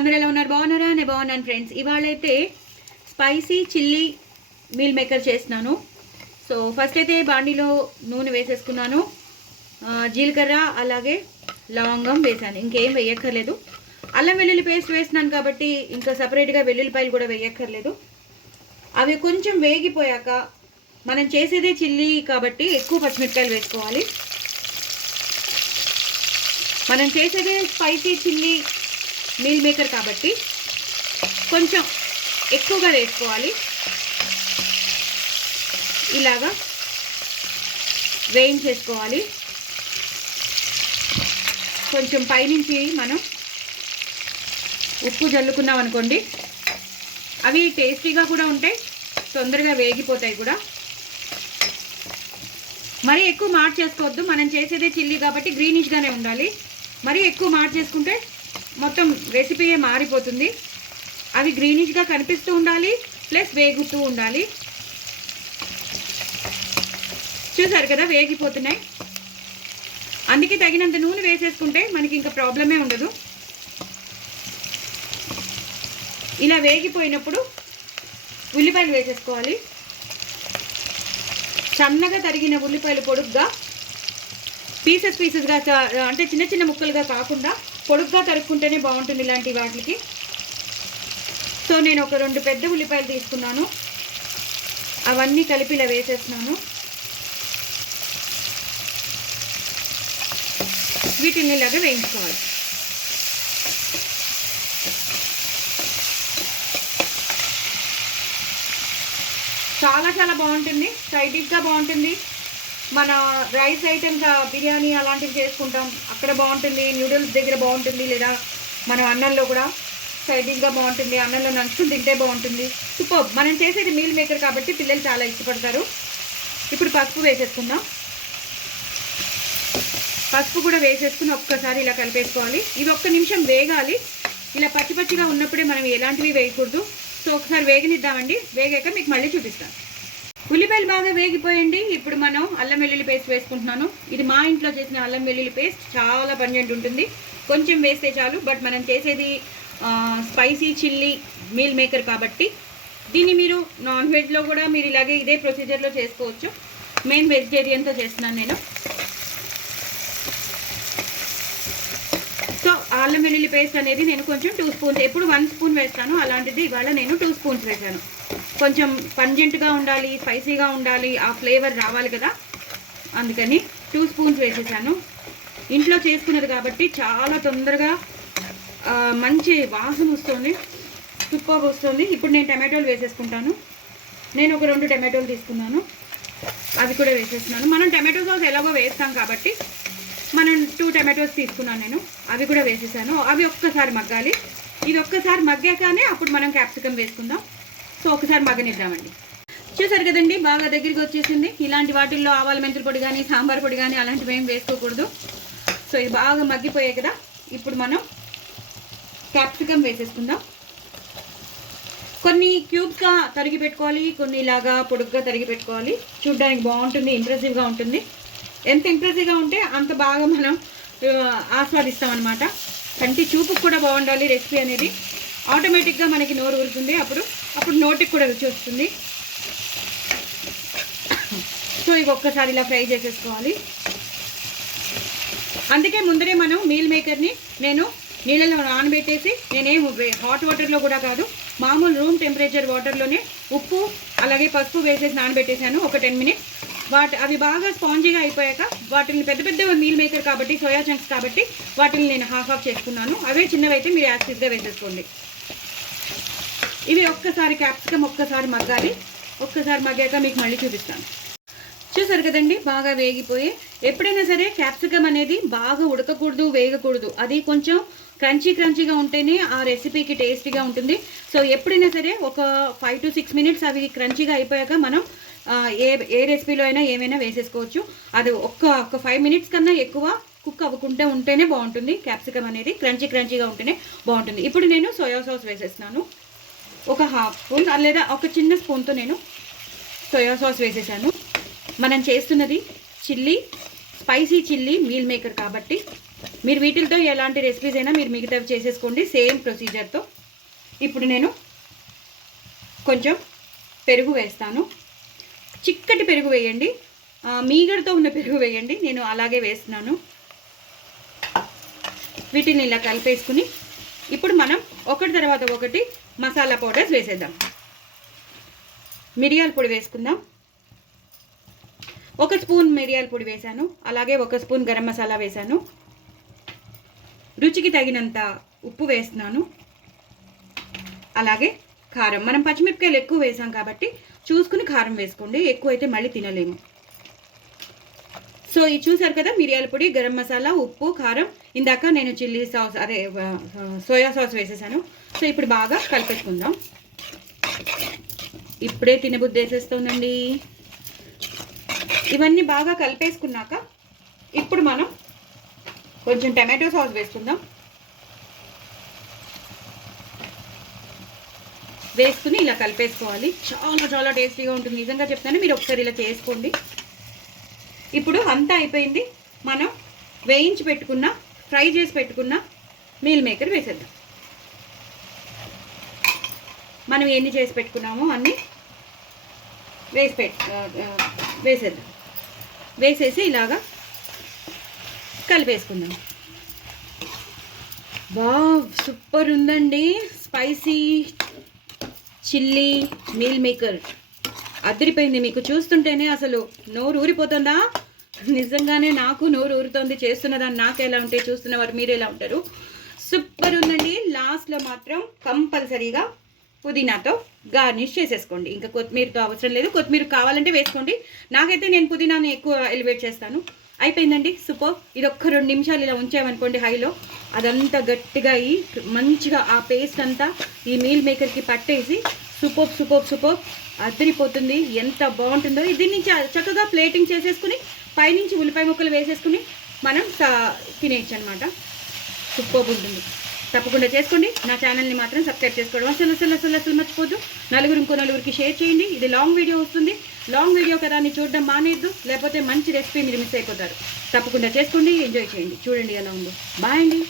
అందరూ ఎలా ఉన్నారు? బాగున్నారా? నేను బాగున్నాను ఫ్రెండ్స్. ఇవాళైతే స్పైసీ చిల్లీ మీల్ మేకర్ చేస్తున్నాను. సో ఫస్ట్ అయితే బాండీలో నూనె వేసేసుకున్నాను. జీలకర్ర అలాగే లవంగం వేసాను. ఇంకేం వేయక్కర్లేదు. అల్లం వెల్లుల్లి పేస్ట్ వేస్తున్నాను కాబట్టి ఇంకా సపరేట్గా వెల్లుల్లిపాయలు కూడా వేయక్కర్లేదు. అవి కొంచెం వేగిపోయాక మనం చేసేదే చిల్లీ కాబట్టి ఎక్కువ పచ్చిమిరపకాయలు వేసుకోవాలి. మనం చేసేదే స్పైసీ చిల్లీ మీల్ మేకర్ కాబట్టి కొంచెం ఎక్కువగా వేసుకోవాలి. ఇలాగా వేయించేసుకోవాలి. కొంచెం పైనుంచి మనం ఉప్పు జల్లుకున్నాం అనుకోండి, అవి టేస్టీగా కూడా ఉంటాయి, తొందరగా వేగిపోతాయి కూడా. మరీ ఎక్కువ మార్చేసుకోవద్దు. మనం చేసేదే చిల్లీ కాబట్టి గ్రీనిష్గానే ఉండాలి. మరీ ఎక్కువ మార్చేసుకుంటే మొత్తం రెసిపీయే మారిపోతుంది. అవి గ్రీనిష్గా కనిపిస్తూ ఉండాలి, ప్లస్ వేగుతూ ఉండాలి. చూసారు కదా, వేగిపోతున్నాయి. అందుకే తగినంత నూనె వేసేసుకుంటే మనకి ఇంకా ప్రాబ్లమే ఉండదు. ఇలా వేగిపోయినప్పుడు ఉల్లిపాయలు వేసేసుకోవాలి. సన్నగా తరిగిన ఉల్లిపాయలు పొడుగ్గా పీసెస్గా, అంటే చిన్న చిన్న ముక్కలుగా కాకుండా పొడుగ్గా తరుక్కుంటేనే బాగుంటుంది ఇలాంటి వాటికి. సో నేను ఒక 2 పెద్ద ఉల్లిపాయలు తీసుకున్నాను. అవన్నీ కలిపి ఇలా వేసేస్తున్నాను. వీటిని ఇలాగా వేయించుకోవాలి. చాలా చాలా బాగుంటుంది, సైడ్ డిష్గా బాగుంటుంది. మన రైస్ ఐటమ్స్ బిర్యానీ అలాంటివి చేసుకుంటాం, అక్కడ బాగుంటుంది. న్యూడిల్స్ దగ్గర బాగుంటుంది, లేదా మనం అన్నంలో కూడా సైడ్ డిష్గా బాగుంటుంది. అన్నంలో నంచుకుని తింటే బాగుంటుంది. సూపర్. మనం చేసేది మీల్ మేకర్ కాబట్టి పిల్లలు చాలా ఇష్టపడతారు. ఇప్పుడు పసుపు వేసేసుకుందాం. పసుపు కూడా వేసేసుకుని ఒక్కసారి ఇలా కలిపేసుకోవాలి. ఇది 1 నిమిషం వేగాలి. ఇలా పచ్చి పచ్చిగా ఉన్నప్పుడే మనం ఎలాంటివి వేయకూడదు. సో ఒకసారి వేగనిద్దామండి. వేగాక మీకు మళ్ళీ చూపిస్తాను. ఉల్లిపాయలు బాగా వేగిపోయండి. ఇప్పుడు మనం అల్లం వెల్లుల్లి పేస్ట్ వేసుకుంటున్నాను. ఇది మా ఇంట్లో చేసిన అల్లం వెల్లుల్లి పేస్ట్, చాలా పంజెంట్ ఉంటుంది. కొంచెం వేస్తే చాలు. బట్ మనం చేసేది స్పైసీ చిల్లీ మీల్ మేకర్ కాబట్టి దీన్ని మీరు నాన్ వెజ్లో కూడా మీరు ఇలాగే ఇదే ప్రొసీజర్లో చేసుకోవచ్చు. మెయిన్ వెజిటేరియన్తో చేస్తున్నాను నేను. సో అల్లం వెల్లుల్లి పేస్ట్ అనేది నేను కొంచెం 2 స్పూన్స్, ఎప్పుడు 1 స్పూన్ వేస్తాను. అలాంటిది ఇవాళ నేను 2 స్పూన్స్ వేసాను. కొంచెం పంజెంట్గా ఉండాలి, స్పైసీగా ఉండాలి, ఆ ఫ్లేవర్ రావాలి కదా, అందుకని 2 స్పూన్స్ వేసేసాను. ఇంట్లో చేసుకున్నది కాబట్టి చాలా తొందరగా మంచి వాసన వస్తుంది, సూపర్గా వస్తుంది. ఇప్పుడు నేను టమాటోలు వేసేసుకుంటాను. నేను ఒక 2 టమాటోలు తీసుకున్నాను, అవి కూడా వేసేస్తున్నాను. మనం టమాటో సాస్ ఎలాగో వేస్తాం కాబట్టి మనం 2 టమాటోస్ తీసుకున్నాను నేను, అవి కూడా వేసేసాను. అవి ఒక్కసారి మగ్గాలి. ఇది ఒక్కసారి మగ్గాకనే అప్పుడు మనం క్యాప్సికమ్ వేసుకుందాం. సో ఒకసారి మగ్గనిద్దామండి. చూసారు కదండి, బాగా దగ్గరికి వచ్చేసింది. ఇలాంటి వాటిల్లో ఆవాల మెంతుల పొడి కానీ సాంబార్ పొడి కానీ అలాంటివి ఏం వేసుకోకూడదు. సో ఇది బాగా మగ్గిపోయాయి కదా, ఇప్పుడు మనం క్యాప్సికమ్ వేసేసుకుందాం. కొన్ని క్యూబ్స్గా తరిగి పెట్టుకోవాలి, కొన్ని ఇలాగా పొడుగ్గా తరిగి పెట్టుకోవాలి. చూడ్డానికి బాగుంటుంది, ఇంప్రెసివ్గా ఉంటుంది. ఎంత ఇంప్రెసివ్గా ఉంటే అంత బాగా మనం ఆస్వాదిస్తాం అనమాట. కంటి చూపుకు కూడా బాగుండాలి రెసిపీ అనేది. ఆటోమేటిక్గా మనకి నోరు ఊరుతుంది, అప్పుడు నోటికి కూడా రుచి వస్తుంది. సో ఇవి ఒక్కసారి ఇలా ఫ్రై చేసేసుకోవాలి. అందుకే ముందరే మనం మీల్ మేకర్ని నేను నీళ్ళలో నానబెట్టేసి, నేనేం హాట్ వాటర్లో కూడా కాదు, మామూలు రూమ్ టెంపరేచర్ వాటర్లోనే ఉప్పు అలాగే పసుపు వేసేసి నానబెట్టేశాను ఒక 10 మినిట్స్. అవి బాగా స్పాంజీగా అయిపోయాక వాటిని పెద్ద పెద్ద మీల్ మేకర్ కాబట్టి, సోయా చంక్స్ కాబట్టి వాటిని నేను హాఫ్ చేసుకున్నాను. అవే చిన్నవైతే మీరు యాక్టివ్గా వేసేసుకోండి. ఇవి ఒక్కసారి క్యాప్సికమ్ ఒక్కసారి మగ్గాలి. ఒక్కసారి మగ్గాక మీకు మళ్ళీ చూపిస్తాను. చూసారు కదండి, బాగా వేగిపోయి. ఎప్పుడైనా సరే క్యాప్సికమ్ అనేది బాగా ఉడకకూడదు, వేగకూడదు. అది కొంచెం క్రంచీగా ఉంటేనే ఆ రెసిపీకి టేస్టీగా ఉంటుంది. సో ఎప్పుడైనా సరే ఒక 5 to 6 మినిట్స్ అవి క్రంచీగా అయిపోయాక మనం ఏ రెసిపీలో అయినా ఏమైనా వేసేసుకోవచ్చు. అది ఒక్క 5 మినిట్స్ కన్నా ఎక్కువ కుక్ అవ్వకుంటే ఉంటేనే బాగుంటుంది. క్యాప్సికమ్ అనేది క్రంచీగా ఉంటేనే బాగుంటుంది. ఇప్పుడు నేను సోయా సాస్ వేసేస్తున్నాను. ఒక 1/2 స్పూన్ లేదా ఒక చిన్న స్పూన్తో నేను సోయా సాస్ వేసేసాను. మనం చేస్తున్నది స్పైసీ చిల్లీ మీల్ మేకర్ కాబట్టి మీరు వీటితో ఎలాంటి రెసిపీస్ అయినా మీరు మిగతావి చేసేసుకోండి సేమ్ ప్రొసీజర్తో. ఇప్పుడు నేను కొంచెం పెరుగు వేస్తాను. చిక్కటి పెరుగు వేయండి, మీగడతో ఉన్న పెరుగు వేయండి. నేను అలాగే వేస్తున్నాను. వీటిని ఇలా కలిపేసుకుని ఇప్పుడు మనం ఒకటి తర్వాత ఒకటి మసాలా పౌడర్స్ వేసేద్దాం. మిరియాల పొడి వేసుకుందాం. 1 స్పూన్ మిరియాల పొడి వేసాను, అలాగే 1 స్పూన్ గరం మసాలా వేసాను. రుచికి తగినంత ఉప్పు వేస్తున్నాను, అలాగే కారం. మనం పచ్చిమిరపకాయలు ఎక్కువ వేసాం కాబట్టి చూసుకుని కారం వేసుకోండి, ఎక్కువైతే మళ్ళీ తినలేము. సో ఇది చూసారు కదా, మిరియాల పొడి, గరం మసాలా, ఉప్పు, కారం. ఇందాక నేను చిల్లీ సాస్ అదే సోయా సాస్ వేసేసాను. సో ఇప్పుడు బాగా కలిపేసుకుందాం. ఇప్పుడే తినబుద్ధి వేసేస్తుందండి. ఇవన్నీ బాగా కలిపేసుకున్నాక ఇప్పుడు మనం కొంచెం టమాటో సాస్ వేసుకుందాం. వేసుకుని ఇలా కలిపేసుకోవాలి. చాలా చాలా టేస్టీగా ఉంటుంది, నిజంగా చెప్తాను. మీరు ఒకసారి ఇలా చేసుకోండి. ఇప్పుడు అంతా అయిపోయింది. మనం వేయించి పెట్టుకున్న, ఫ్రై చేసి పెట్టుకున్న మీల్ మేకర్ వేసేద్దాం. మనం ఎన్ని చేసి పెట్టుకున్నామో అన్నీ వేసేద్దాం. వేసేసి ఇలాగా కలిపేసుకుందాం. వావ్, సూపర్ ఉందండి. స్పైసీ చిల్లీ మీల్ మేకర్ అదిరిపోయింది. మీకు చూస్తుంటేనే అసలు నోరు ఊరిపోతుందా? నిజంగానే నాకు నోరు ఊరుతోంది. చేస్తున్నదాన్ని నాకు ఎలా ఉంటే చూస్తున్నవారు మీరు ఎలా ఉంటారు? సూపర్ ఉందండి. లాస్ట్లో మాత్రం కంపల్సరీగా పుదీనాతో గార్నిష్ చేసేసుకోండి. ఇంకా కొత్తిమీరతో అవసరం లేదు, కొత్తిమీర కావాలంటే వేసుకోండి. నాకైతే నేను పుదీనాను ఎక్కువ ఎలివేట్ చేస్తాను. అయిపోయిందండి, సూపర్. ఇది ఒక్క 2 నిమిషాలు ఇలా ఉంచామనుకోండి హైలో, అదంతా గట్టిగా అయ్యి మంచిగా ఆ పేస్ట్ అంతా ఈ మీల్ మేకర్కి పట్టేసి సూపర్ సూపర్ సూపర్ అదిరిపోతుంది. ఎంత బాగుంటుందో. దీన్ని చక్కగా ప్లేటింగ్ చేసేసుకుని పైనుంచి ఉల్లిపాయ ముక్కలు వేసేసుకుని మనం తినేయచ్చు అనమాట. సూపర్ ఉంటుంది. తప్పకుండా చేసుకోండి. నా ఛానల్ని మాత్రం సబ్స్క్రైబ్ చేసుకోవడం అసలు అసలు అసలు అసలు మర్చిపోద్దు. ఇంకో నలుగురికి షేర్ చేయండి. ఇది లాంగ్ వీడియో వస్తుంది. లాంగ్ వీడియో కదా అని చూడడం మానేద్దు, లేకపోతే మంచి రెసిపీ మీరు మిస్ అయిపోతారు. తప్పకుండా చేసుకోండి, ఎంజాయ్ చేయండి. చూడండి ఎలా ఉందో. బాయ్ అండి.